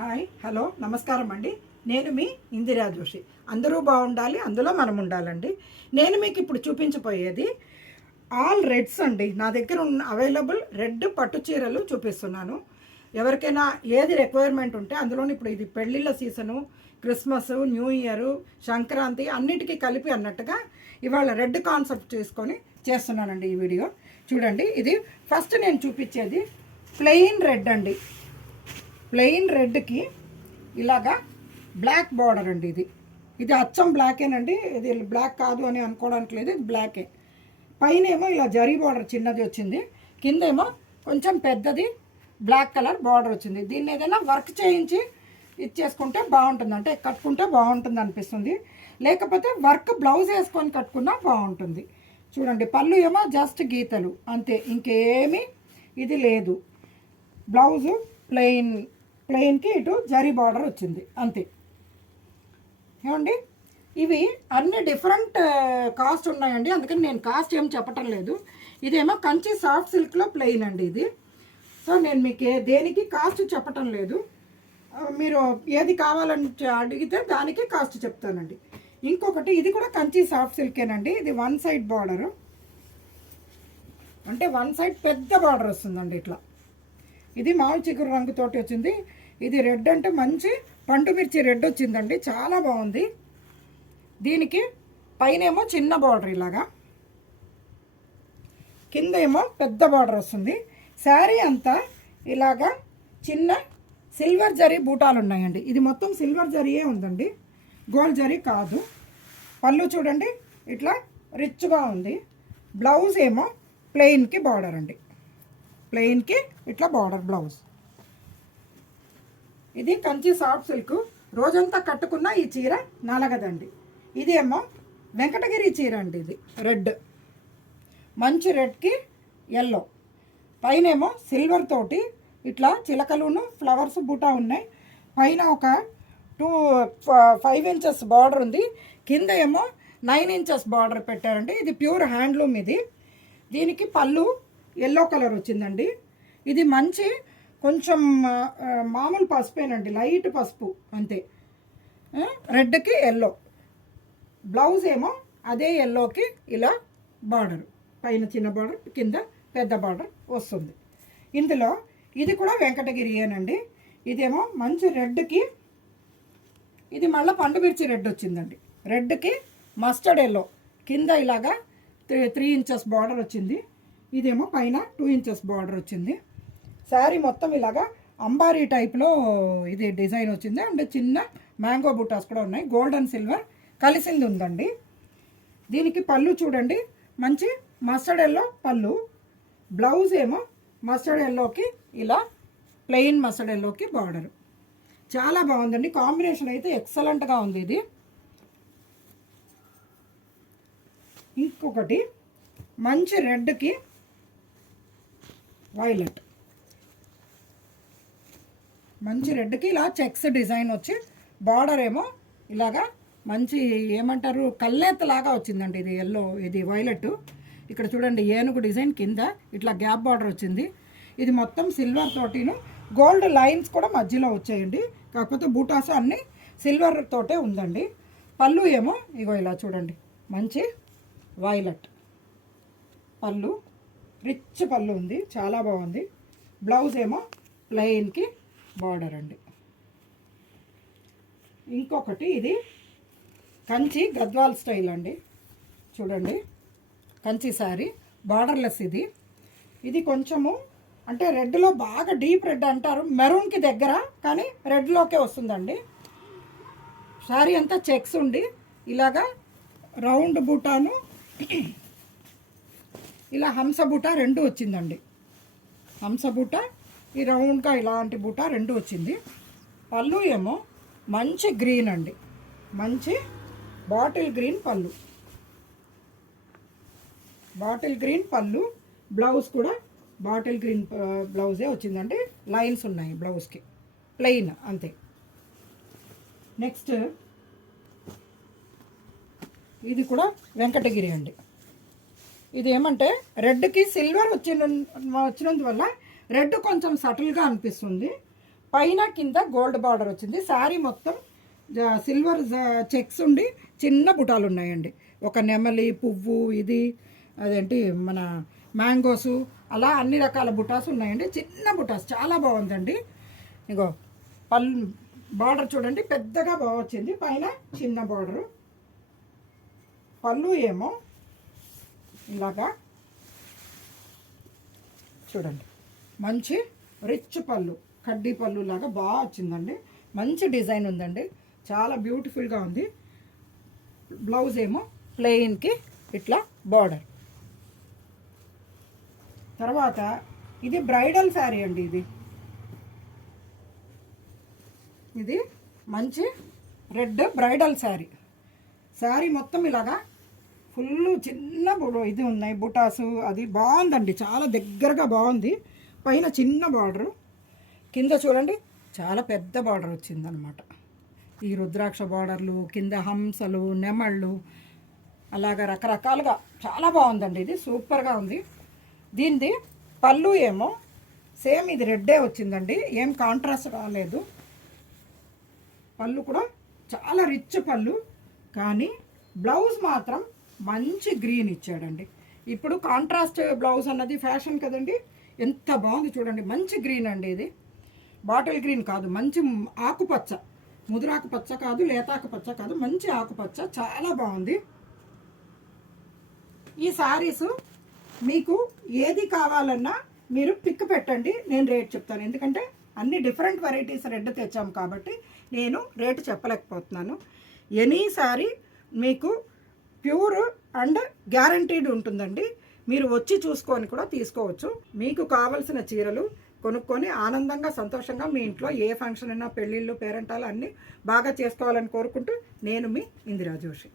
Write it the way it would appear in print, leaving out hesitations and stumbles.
Hi hello నమస్కారం అండి. నేను మీ ఇందిరా జోషి. అందరూ బాగుండాలి, అందులో మనం ఉండాలండి. నేను మీకు ఇప్పుడు చూపించబోయేది ఆల్ రెడ్స్ అండి. నా దగ్గర ఉన్న అవైలబుల్ రెడ్ పట్టు చీరలు చూపిస్తున్నాను. ఎవరికైనా ఏది రిక్వైర్మెంట్ ఉంటే అందులోని ఇప్పుడు ఇది పెళ్ళిళ్ళ season, Christmas, new year, Sankranti అన్నిటికీ కలిపి అన్నట్టుగా ఇవాళ రెడ్ కాన్సెప్ట్ చేసుకొని చేస్తున్నానండి ఈ వీడియో. చూడండి, ఇది ఫస్ట్ నేను చూపించేది ప్లెయిన్ రెడ్ అండి. ప్లెయిన్ రెడ్కి ఇలాగా బ్లాక్ బార్డర్ అండి. ఇది అచ్చం బ్లాకేనండి. ఇది బ్లాక్ కాదు అని అనుకోవడానికి లేదు, ఇది బ్లాకే. పైన ఏమో ఇలా జరీ బార్డర్ చిన్నది వచ్చింది, కిందేమో కొంచెం పెద్దది బ్లాక్ కలర్ బార్డర్ వచ్చింది. దీన్ని ఏదైనా వర్క్ చేయించి ఇచ్చేసుకుంటే బాగుంటుంది, అంటే కట్టుకుంటే బాగుంటుంది అనిపిస్తుంది. లేకపోతే వర్క్ బ్లౌజ్ వేసుకొని కట్టుకున్నా బాగుంటుంది. చూడండి, పళ్ళు ఏమో జస్ట్ గీతలు అంతే, ఇంకేమీ ఇది లేదు. బ్లౌజు ప్లెయిన్కి ఇటు జరీ బార్డర్ వచ్చింది అంతే. ఏమండి, ఇవి అన్ని డిఫరెంట్ కాస్ట్ ఉన్నాయండి, అందుకని నేను కాస్ట్ ఏం చెప్పటం లేదు. ఇదేమో కంచి సాఫ్ట్ సిల్క్లో ప్లెయిన్ అండి ఇది. సో నేను మీకు దేనికి కాస్ట్ చెప్పటం లేదు, మీరు ఏది కావాలని అడిగితే దానికి కాస్ట్ చెప్తానండి. ఇంకొకటి, ఇది కూడా కంచి సాఫ్ట్ సిల్కేనండి. ఇది వన్ సైడ్ బార్డరు, అంటే వన్ సైడ్ పెద్ద బార్డర్ వస్తుందండి ఇట్లా. ఇది మామూలు చిగురు రంగుతోటి వచ్చింది. ఇది రెడ్ అంటే మంచి పండు మిర్చి రెడ్ వచ్చిందండి, చాలా బాగుంది. దీనికి పైన ఏమో చిన్న బార్డర్ ఇలాగా, కింద ఏమో పెద్ద బార్డర్ వస్తుంది. శారీ అంతా ఇలాగా చిన్న సిల్వర్ జరీ బూటాలు ఉన్నాయండి. ఇది మొత్తం సిల్వర్ జరీయే ఉందండి, గోల్డ్ జరీ కాదు. పళ్ళు చూడండి ఇట్లా రిచ్గా ఉంది. బ్లౌజ్ ఏమో ప్లెయిన్కి బార్డర్ అండి, ప్లెయిన్కి ఇట్లా బార్డర్ బ్లౌజ్. ఇది కంచి సాఫ్ట్ సిల్క్, రోజంతా కట్టుకున్న ఈ చీర నలగదండి. ఇదేమో వెంకటగిరి చీర అండి. ఇది రెడ్, మంచి రెడ్కి ఎల్లో, పైనేమో సిల్వర్ తోటి ఇట్లా చిలకలును ఫ్లవర్స్ బూటా ఉన్నాయి. పైన ఒక 5 ఇంచెస్ బార్డర్ ఉంది, కింద ఏమో 9 ఇంచెస్ బార్డర్ పెట్టారండి. ఇది ప్యూర్ హ్యాండ్లూమ్. దీనికి పళ్ళు ఎల్లో కలర్ వచ్చిందండి. ఇది మంచి కొంచెం మామూలు పసుపేనండి, లైట్ పసుపు అంతే. రెడ్కి ఎల్లో, బ్లౌజ్ ఏమో అదే ఎల్లోకి ఇలా బార్డర్, పైన చిన్న బార్డర్ కింద పెద్ద బార్డర్ వస్తుంది. ఇందులో ఇది కూడా వెంకటగిరియేనండి. ఇదేమో మంచి రెడ్కి, ఇది మళ్ళీ పండు మిర్చి రెడ్ వచ్చిందండి. రెడ్కి మస్టర్డ్ ఎల్లో, కింద ఇలాగా 3 ఇంచెస్ బార్డర్ వచ్చింది. ఇదేమో పైన 2 ఇంచెస్ బార్డర్ వచ్చింది. శారీ మొత్తం ఇలాగా అంబారీ టైప్లో ఇది డిజైన్ వచ్చింది. అండ్ చిన్న మ్యాంగో బూటాస్ కూడా ఉన్నాయి, గోల్డ్ అండ్ సిల్వర్ కలిసింది ఉందండి. దీనికి పళ్ళు చూడండి, మంచి మస్టర్డ్ ఎల్లో పళ్ళు. బ్లౌజ్ ఏమో మస్టర్డ్ ఎల్లోకి ఇలా ప్లెయిన్ మస్టర్డ్ ఎల్లోకి బార్డర్. చాలా బాగుందండి, కాంబినేషన్ అయితే ఎక్సలెంట్గా ఉంది ఇది. ఇంకొకటి మంచి రెడ్కి వైలెట్, మంచి రెడ్కి ఇలా చెక్స్ డిజైన్ వచ్చి బార్డర్ ఏమో ఇలాగా మంచి ఏమంటారు కల్లేతలాగా వచ్చిందండి. ఇది ఎల్లో, ఇది వైలెట్. ఇక్కడ చూడండి ఏనుగు డిజైన్, కింద ఇట్లా గ్యాప్ బార్డర్ వచ్చింది. ఇది మొత్తం సిల్వర్ తోటిను గోల్డ్ లైన్స్ కూడా మధ్యలో వచ్చాయండి, కాకపోతే బూటాస్ అన్నీ సిల్వర్ తోటే ఉందండి. పళ్ళు ఏమో ఇగో ఇలా చూడండి, మంచి వైలెట్ పళ్ళు, రిచ్ పళ్ళు ఉంది, చాలా బాగుంది. బ్లౌజ్ ఏమో ప్లెయిన్కి బార్డర్ అండి. ఇంకొకటి, ఇది కంచి గద్వాల్ స్టైల్ అండి. చూడండి, కంచి శారీ బార్డర్లెస్. ఇది కొంచెము అంటే రెడ్లో బాగా డీప్ రెడ్ అంటారు, మెరూన్కి దగ్గర కానీ రెడ్లోకే వస్తుందండి. శారీ అంతా చెక్స్ ఉండి ఇలాగా రౌండ్ బూటాను ఇలా హంస బూటా రెండు వచ్చిందండి. హంస బూటా, ఈ రౌండ్గా ఇలాంటి బూటా రెండు వచ్చింది. పళ్ళు ఏమో మంచి గ్రీన్ అండి, మంచి బాటిల్ గ్రీన్ పళ్ళు, బాటిల్ గ్రీన్ పళ్ళు. బ్లౌజ్ కూడా బాటిల్ గ్రీన్ బ్లౌజే వచ్చిందండి, లైన్స్ ఉన్నాయి బ్లౌజ్కి, ప్లెయిన్ అంతే. నెక్స్ట్ ఇది కూడా వెంకటగిరి అండి. ఇది ఏమంటే రెడ్కి సిల్వర్ వచ్చినందువల్ల రెడ్ కొంచెం సటిల్గా అనిపిస్తుంది. పైన కింద గోల్డ్ బార్డర్ వచ్చింది. శారీ మొత్తం సిల్వర్ చెక్స్ ఉండి చిన్న బుటాలు ఉన్నాయండి. ఒక నెమలి పువ్వు, ఇది అదేంటి మన మ్యాంగోసు, అలా అన్ని రకాల బుటాస్ ఉన్నాయండి. చిన్న బుటాస్ చాలా బాగుందండి. ఇగో పళ్ళు బార్డర్ చూడండి, పెద్దగా బాగా వచ్చింది. పైన చిన్న బార్డరు. పళ్ళు ఏమో ఇలాగా చూడండి, మంచి రిచ్ పళ్ళు, కడ్డీ పళ్ళు లాగా బాగా వచ్చిందండి. మంచి డిజైన్ ఉందండి, చాలా బ్యూటిఫుల్గా ఉంది. బ్లౌజ్ ఏమో ప్లెయిన్కి ఇట్లా బార్డర్. తర్వాత ఇది బ్రైడల్ శారీ అండి. ఇది మంచి రెడ్ బ్రైడల్ శారీ. శారీ మొత్తం ఇలాగా ఫుల్ చిన్న ఇది ఉన్నాయి బుటాసు. అది బాగుందండి, చాలా దగ్గరగా బాగుంది. పైన చిన్న బార్డరు, కింద చూడండి చాలా పెద్ద బార్డర్ వచ్చిందనమాట. ఈ రుద్రాక్ష బార్డర్లు, కింద హంసలు, నెమళ్ళు, అలాగా రకరకాలుగా చాలా బాగుందండి. ఇది సూపర్గా ఉంది. దీనిది పళ్ళు ఏమో సేమ్ ఇది రెడ్డే వచ్చిందండి, ఏం కాంట్రాస్ట్ రాలేదు. పళ్ళు కూడా చాలా రిచ్ పళ్ళు, కానీ బ్లౌజ్ మాత్రం మంచి గ్రీన్ ఇచ్చాడండి. ఇప్పుడు కాంట్రాస్ట్ బ్లౌజ్ అన్నది ఫ్యాషన్ కదండి. ఎంత బాగుంది చూడండి, మంచి గ్రీన్ అండి. ఇది బాటిల్ గ్రీన్ కాదు, మంచి ఆకుపచ్చ, ముదురాకు పచ్చ కాదు, లేతాకు పచ్చ కాదు, మంచి ఆకుపచ్చ, చాలా బాగుంది. ఈ శారీస్ మీకు ఏది కావాలన్నా మీరు పిక్ పెట్టండి, నేను రేట్ చెప్తాను. ఎందుకంటే అన్ని డిఫరెంట్ వెరైటీస్ రెడ్ తెచ్చాం కాబట్టి నేను రేటు చెప్పలేకపోతున్నాను. ఎనీ శారీ మీకు ప్యూర్ అండ్ గ్యారంటీడ్ ఉంటుందండి. మీరు వచ్చి చూసుకొని కూడా తీసుకోవచ్చు. మీకు కావలసిన చీరలు కొనుక్కొని ఆనందంగా సంతోషంగా మీ ఇంట్లో ఏ ఫంక్షన్ అయినా, పెళ్ళిళ్ళు, పేరెంటాలు అన్నీ బాగా చేసుకోవాలని కోరుకుంటూ నేను మీ ఇందిరా జోషి.